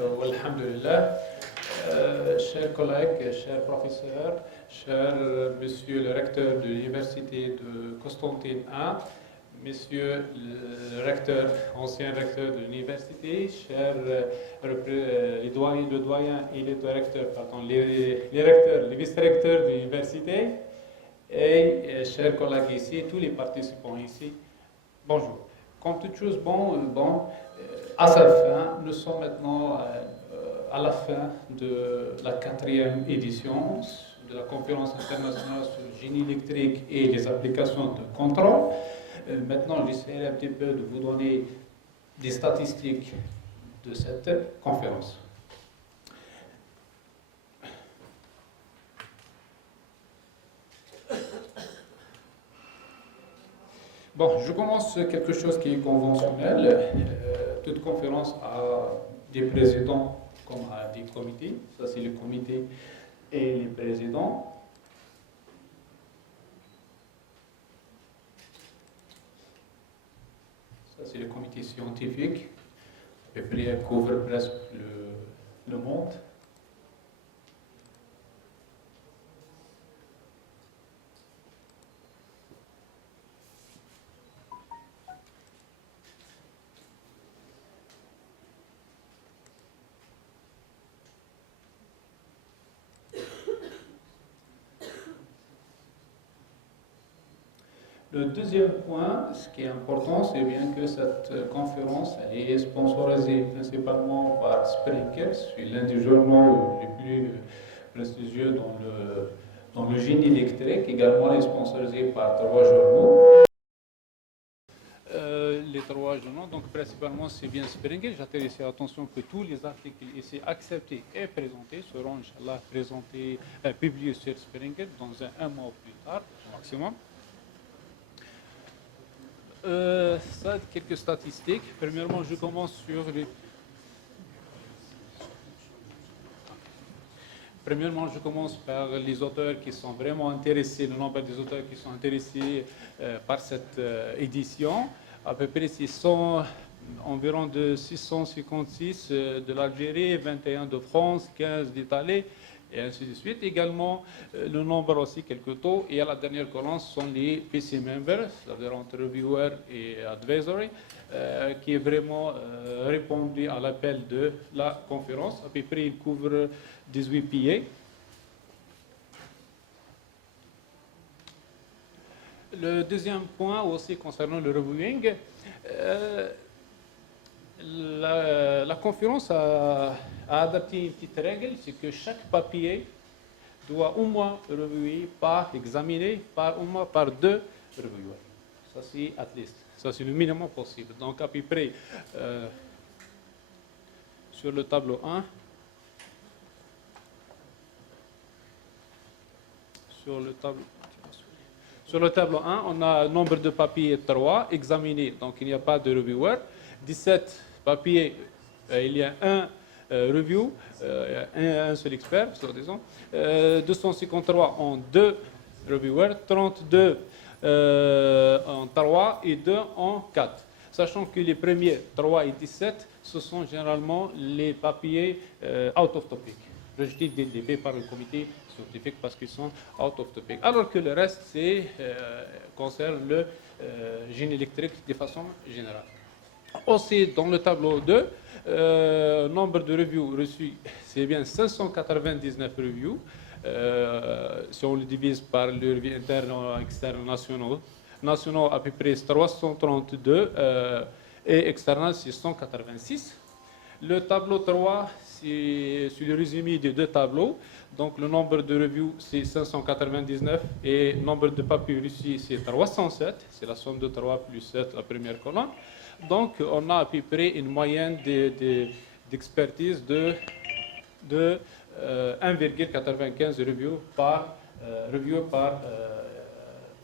Alhamdulillah. Chers collègues, chers professeurs, cher monsieur le recteur de l'université de Constantine I, monsieur le recteur, ancien recteur de l'université, chers les doyens, le doyen et les recteurs, pardon, les recteurs, les vice-recteurs de l'université, et chers collègues ici, tous les participants ici, bonjour. Comme toute chose, à sa fin, nous sommes maintenant à la fin de la 4e édition de la conférence internationale sur le génie électrique et les applications de contrôle. Maintenant, j'essaierai un petit peu de vous donner des statistiques de cette conférence. Bon, je commence quelque chose qui est conventionnel. Toute conférence a des présidents comme à des comités. Ça, c'est le comité et les présidents. Ça, c'est le comité scientifique. À peu près, elle couvre presque le monde. Le deuxième point, ce qui est important, c'est bien que cette conférence elle est sponsorisée principalement par Springer, c'est l'un des journaux les plus prestigieux dans le génie électrique. Également, elle est sponsorisée par 3 journaux. Les 3 journaux, donc principalement c'est bien Springer. J'attire ici attention que tous les articles ici acceptés et présentés seront, Inch'Allah, présentés, publiés sur Springer dans un mois plus tard, au maximum. Ça, quelques statistiques. Premièrement, je commence sur les... Premièrement, je commence par les auteurs qui sont vraiment intéressés, le nombre des auteurs qui sont intéressés par cette édition. À peu près environ de 656 de l'Algérie, 21 de France, 15 d'Italie, et ainsi de suite. Également, le nombre aussi, quelques taux. Et à la dernière colonne sont les PC members, c'est-à-dire entre reviewer et advisory, qui est vraiment répondu à l'appel de la conférence. À peu près, il couvre 18 pays. Le deuxième point aussi concernant le reviewing, la conférence a adapté une petite règle, c'est que chaque papier doit au moins examiner au moins par 2 reviewers. Ça c'est at least, ça c'est le minimum possible. Donc à peu près sur le tableau 1, sur le tableau 1, on a le nombre de papiers 3 examinés, donc il n'y a pas de reviewer. 17 papiers, il y a un review, un seul expert, disons. 253 en 2 reviewers, 32 en 3 et 2 en 4. Sachant que les premiers 3 et 17, ce sont généralement les papiers out of topic, rejetés dès le début par le comité scientifique parce qu'ils sont out of topic. Alors que le reste, concerne le génie électrique de façon générale. Aussi, dans le tableau 2, nombre de reviews reçus, c'est bien 599 reviews. Si on le divise par les reviews internes et externes nationaux à peu près 332 et externes 686. Le tableau 3, c'est le résumé des 2 tableaux. Donc le nombre de reviews, c'est 599 et le nombre de papiers reçus, c'est 307. C'est la somme de 3 plus 7, la première colonne. Donc, on a à peu près une moyenne d'expertise de 1,95 reviews par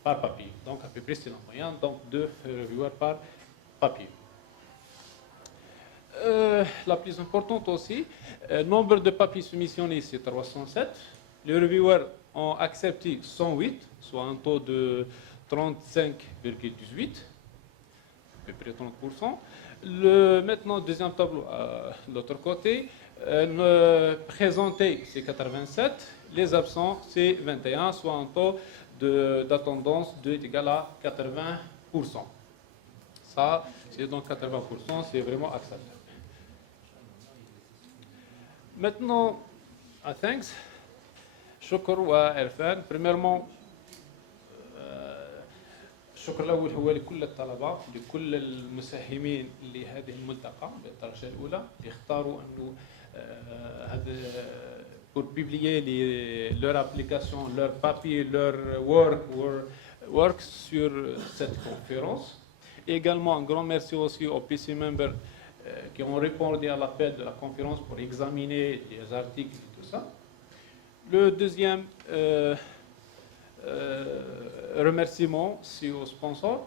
papier. Donc, à peu près, c'est la moyenne, donc 2 reviewers par papier. La plus importante aussi, nombre de papiers soumissionnés, c'est 307. Les reviewers ont accepté 108, soit un taux de 35,18. À peu près 30%. Maintenant, deuxième tableau de l'autre côté. Présenté, c'est 87. Les absents, c'est 21, soit un taux d'attendance égal à 80%. Ça, c'est donc 80%, c'est vraiment acceptable. Maintenant, thanks. شكر وعرفان. Premièrement, الشكر الأول هو لكل الطلبة، لكل المساهمين لهذه الملتقى بالدرجة الأولى اللي اختاروا أنه هذا pour publier leur application, leur papier, leur work sur cette conférence. Et également un grand merci aussi aux PC members qui ont répondu à l'appel de la conférence pour examiner les articles et tout ça. Le deuxième remerciement, c'est aux sponsors.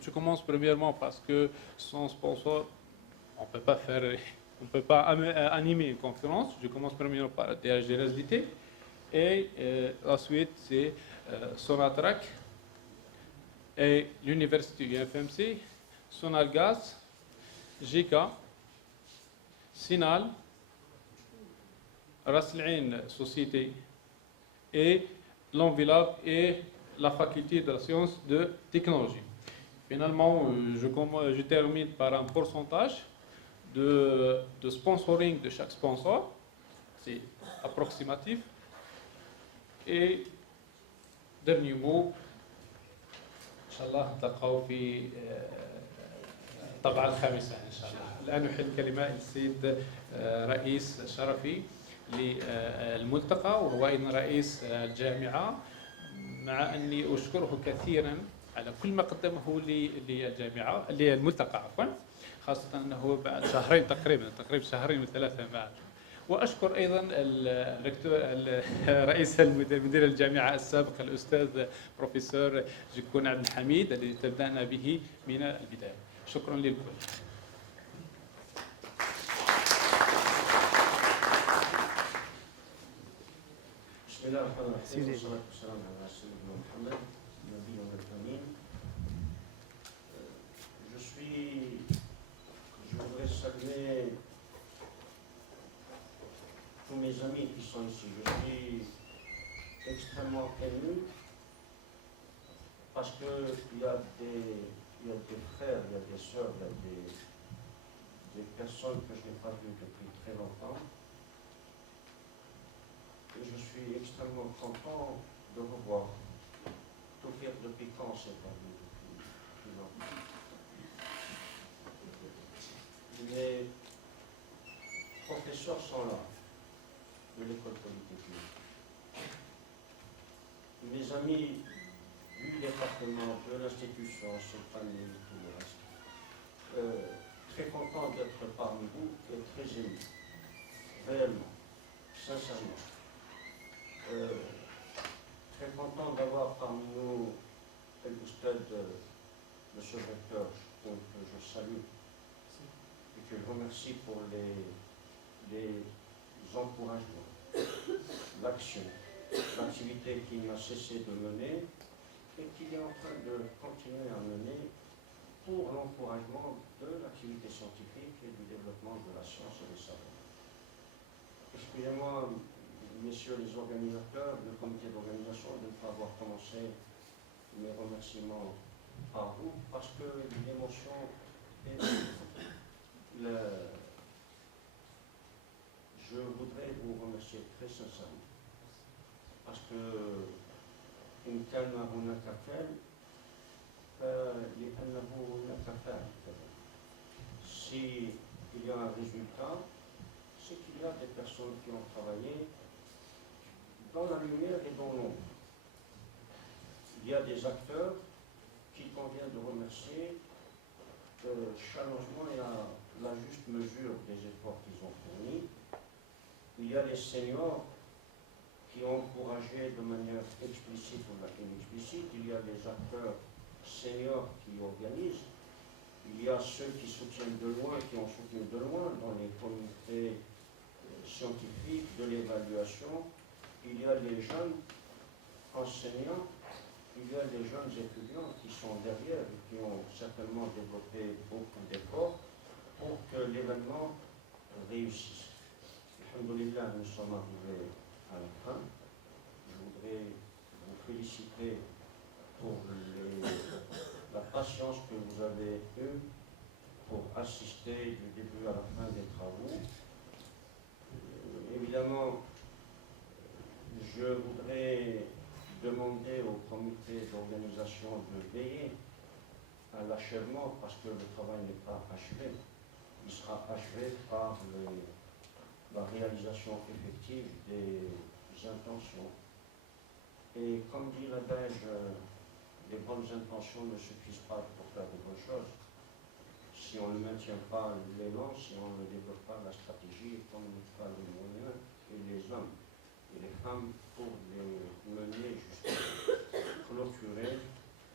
Je commence premièrement parce que sans sponsor, on ne peut pas animer une conférence. Je commence premièrement par DHGRSDT et ensuite c'est Sonatrach et l'université UFMC, Sonalgas, GK, Sinal, Ras Al Ain Société et l'enveloppe et la faculté de la science de technologie. Finalement, je termine par un pourcentage de sponsoring de chaque sponsor. C'est approximatif. Et dernier mot, Inch'Allah, نتلقاو في الطبعة الخامسة إن شاء الله. الآن أحيل الكلمة للسيد رئيس شرفي للملتقى وهو أيضا رئيس الجامعة، مع أني أشكره كثيرا على كل ما قدمه للجامعة للملتقى عفوا، خاصة أنه بعد شهرين تقريبا شهرين وثلاثة بعد. وأشكر أيضا رئيس مدير الجامعة السابق الأستاذ بروفيسور جكون عبد الحميد الذي تبدأنا به من البداية. شكرا للكل. بسم الله الرحمن الرحيم والصلاة والسلام على سيدنا محمد النبي الأمين. Je voudrais saluer tous mes amis qui sont ici. Je suis extrêmement ému parce qu'il y a des frères, il y a des sœurs, il y a des personnes que je n'ai pas vues depuis très longtemps. Et je suis extrêmement content de revoir. Tout dire depuis quand c'est pas vu depuis longtemps. Les professeurs sont là, de l'école polytechnique. Mes amis du département, de l'institution, cette famille, tout le reste, très content d'être parmi vous et très ému, réellement, sincèrement. Très content d'avoir parmi nous l'Oustad, le recteur, que je salue et que je remercie pour les encouragements, l'action, l'activité qu'il n'a cessé de mener et qu'il est en train de continuer à mener pour l'encouragement de l'activité scientifique et du développement de la science et des savoirs. Excusez-moi, messieurs les organisateurs, le comité d'organisation, de ne pas avoir commencé mes remerciements par vous, parce que l'émotion est... Je voudrais vous remercier très sincèrement, parce que إن كان هناك فعل لأنه هناك فاعل. S'il y a un résultat, c'est qu'il y a des personnes qui ont travaillé dans la lumière et dans l'ombre. Il y a des acteurs qu'il convient de remercier chaleureusement et à la juste mesure des efforts qu'ils ont fournis. Il y a les seniors qui ont encouragé de manière explicite ou inexplicite. Il y a les acteurs seniors qui organisent. Il y a ceux qui soutiennent de loin, qui ont soutenu de loin dans les comités scientifiques de l'évaluation. Il y a les jeunes enseignants il y a des jeunes étudiants qui sont derrière et qui ont certainement développé beaucoup d'efforts pour que l'événement réussisse. Alhamdulillah, nous sommes arrivés à la fin. Je voudrais vous féliciter pour la patience que vous avez eue pour assister du début à la fin des travaux. Évidemment, je voudrais demander au comité d'organisation de veiller à l'achèvement parce que le travail n'est pas achevé. Il sera achevé par la réalisation effective des intentions. Et comme dit l'adage, les bonnes intentions ne suffisent pas pour faire de bonnes choses. Si on ne maintient pas l'élan, si on ne développe pas la stratégie, et qu'on ne met pas les moyens et les hommes et les femmes pour les mener jusqu'à clôturer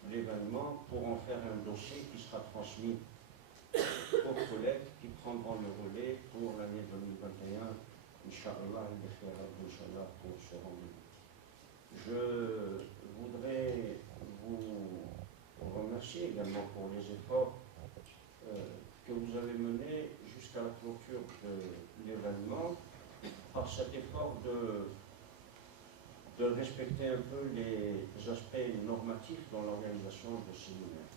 l'événement, pour en faire un dossier qui sera transmis aux collègues qui prendront le relais pour l'année 2021, Inch'Allah, Inch'Allah, pour ce rendez-vous. Je voudrais vous remercier également pour les efforts que vous avez menés jusqu'à la clôture de l'événement, par cet effort de respecter un peu les aspects normatifs dans l'organisation de ces séminaires.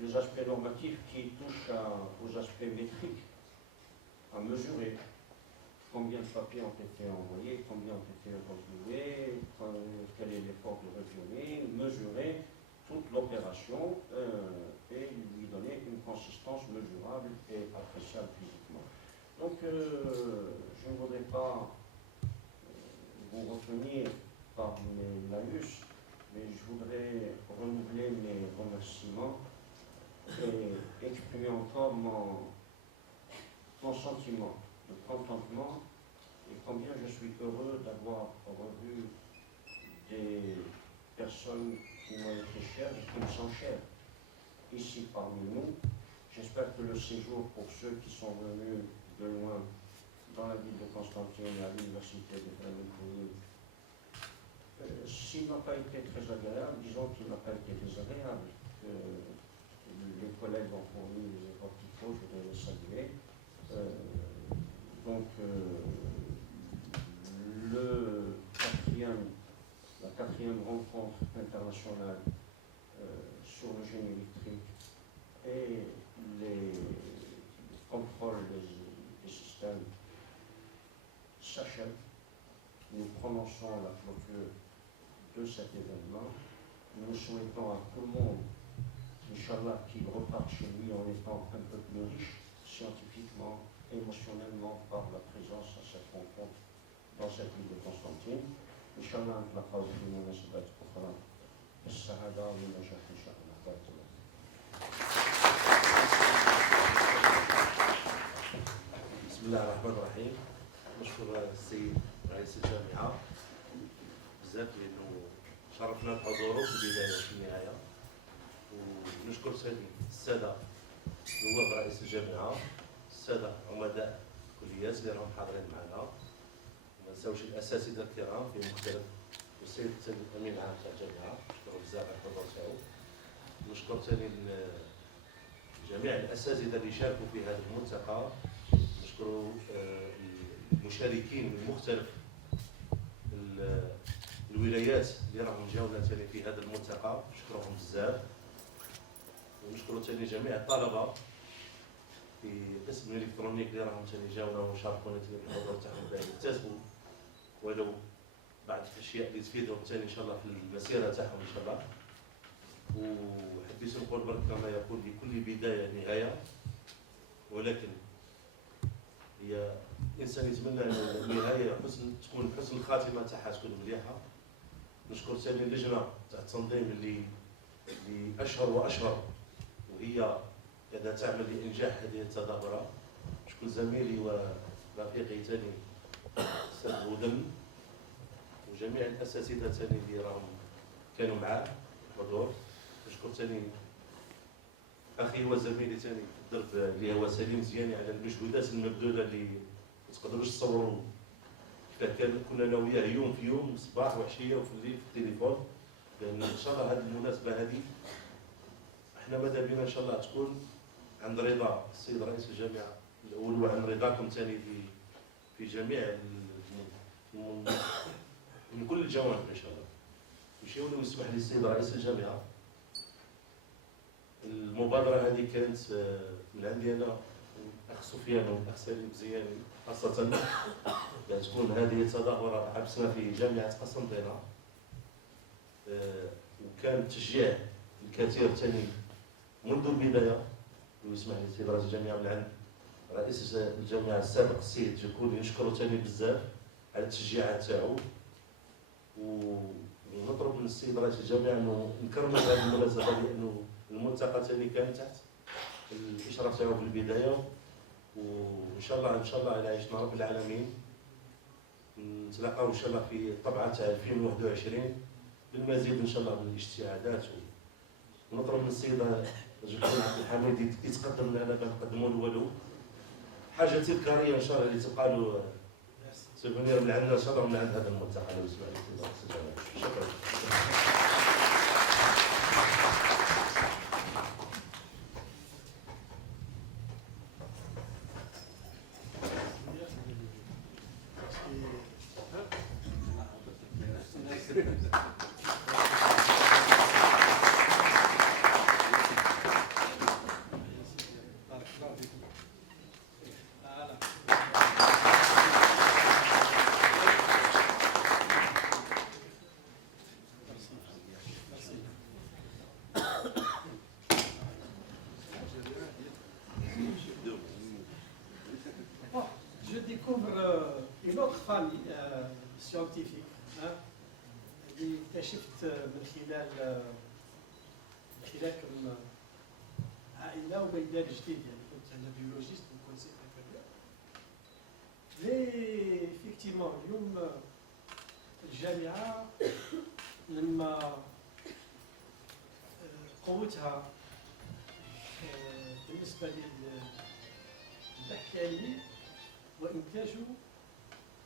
Les aspects normatifs qui touchent aux aspects métriques, à mesurer combien de papiers ont été envoyés, combien ont été reviewés, quel est l'effort de reviewing, mesurer toute l'opération et lui donner une consistance mesurable et appréciable physiquement. Donc, je ne voudrais pas vous retenir par mes laïus, mais je voudrais renouveler mes remerciements et exprimer encore mon sentiment de contentement et combien je suis heureux d'avoir revu des personnes qui m'ont été chères et qui me sont chères ici parmi nous. J'espère que le séjour pour ceux qui sont venus de loin dans la ville de Constantine, à l'université de Flamancourt, s'il n'a pas été très agréable, disons qu'il n'a pas été désagréable. Les collègues ont fourni les efforts qu'il faut, je voudrais les saluer. La quatrième rencontre internationale sur le génie électrique et les contrôles des systèmes s'achève. Nous prononçons la clôture de cet événement. Nous souhaitons à tout le monde, Inch'Allah, qu'il reparte chez lui en étant un peu plus riche, scientifiquement, émotionnellement, par la présence à cette rencontre dans cette ville de Constantine. Inch'Allah, la cause de المناسبات الأخرى السعادة والنجاح إن شاء الله. بارك الله. بسم الله الرحمن الرحيم. نشكر السيد رئيس الجامعة بزاف لأنه شرفنا بحضوره في البداية وفي النهاية، ونشكر السادة نواب رئيس الجامعة، السادة عمداء الكليات اللي راهم حاضرين معنا، وما نساوش الأساتذة الكرام في مختلف، والسيد الأمين العام تاع الجامعة نشكرو بزاف على الحضور تاعو. نشكر ثاني جميع الأساتذة اللي شاركوا في هذا الملتقى، نشكر المشاركين من مختلف الولايات اللي راهم جاونا ثاني في هذا الملتقى، نشكرهم بزاف. ونشكر ثاني جميع الطلبة في قسم الإلكترونيك اللي راهم ثاني جاونا وشاركونا ثاني في الحضور تاعهم باش يكتسبوا ولو بعض الأشياء اللي تفيدهم ثاني إن شاء الله في المسيرة تاعهم إن شاء الله. وحبيت نقول برك كما يقول لكل بداية نهاية، ولكن هي الانسان يتمنى النهايه تكون حسن الخاتمه تاعها تكون مليحه. نشكر ثاني اللجنه تاع التنظيم اللي اشهر واشهر وهي قاعده تعمل لانجاح هذه التظاهره. نشكر زميلي ورفيقي ثاني استاذ هدن وجميع الاساتذه ثاني اللي راهم كانوا معاه حضور. نشكر ثاني اخي وزميلي ثاني في الدرب اللي هو سليم زياني على المجهودات المبذوله اللي ما تقدروش تصوروا كيفاه كنا انا وياه يوم في يوم صباح وعشيه وفي الليل في التليفون لان ان شاء الله هذه المناسبه هذه احنا ماذا بينا ان شاء الله تكون عند رضا السيد رئيس الجامعه الاول وعند رضاكم ثاني في جميع من كل الجوانب ان شاء الله. مشي ولو يسمح لي السيد رئيس الجامعه، المبادره هذه كانت من عندي انا الاخ سفيان والاخ سليم زياني خاصه، بان تكون هذه تظاهره حبسنا في جامعه قسنطينه، وكان تشجيع الكثير ثاني منذ البدايه. ويسمح لي السيد رئيس الجامعه من عند رئيس الجامعه السابق السيد جكول نشكره ثاني بزاف على التشجيعات تاعو، ونطلب من السيد رئيس الجامعه انه نكرموا هذه المناسبه لانه الملتقى ثاني كان تحت الاشراف تاعو في البدايه، وان شاء الله الى عشنا رب العالمين نتلاقاو ان شاء الله في الطبعه تاع 2021 بالمزيد ان شاء الله من الاجتهادات. ونطلب من السيد جكول عبد الحميد يتقدم لنا بنقدموا له ولو حاجه تذكاريه ان شاء الله اللي تبقى له سوفونير من عندنا ان شاء الله من عند هذا الملتقى. لو سمحت لي شكرا. Je découvre une autre famille scientifique اللي اكتشفت من خلالكم عائله وميدان جديد. يعني كنت انا بيولوجيست وكنت سيكريتير. لي effectivement اليوم الجامعه لما قوتها بالنسبه للبحث العلمي وإنتاجه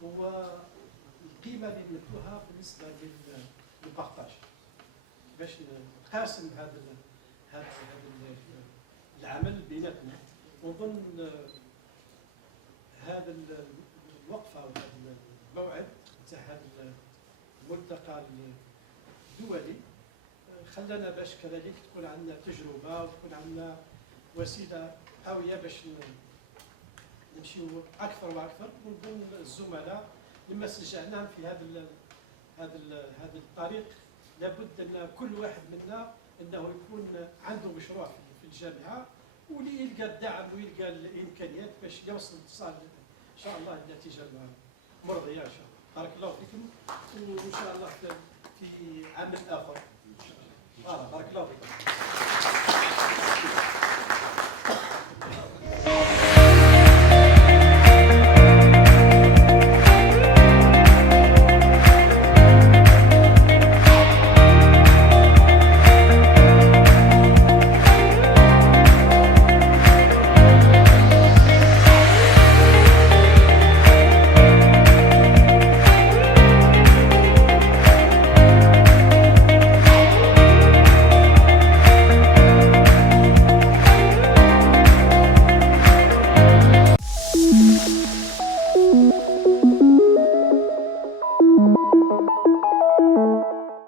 هو القيمة اللي نمدوها بالنسبة للبارطاج، باش نقاسم هذا العمل بيناتنا. ونظن هذا الوقفة وهذا الموعد تاع هذا الملتقى الدولي خلانا باش كذلك تكون عندنا تجربة وتكون عندنا وسيلة قوية باش نمشيو اكثر واكثر. ونظن الزملاء لما شجعناهم في هذا الطريق لابد ان كل واحد منا انه يكون عنده مشروع في الجامعه واللي يلقى الدعم ويلقى الامكانيات باش يوصل ان شاء الله النتيجه مرضيه ان شاء الله. بارك الله فيكم وان شاء الله في عام اخر. بارك الله فيكم.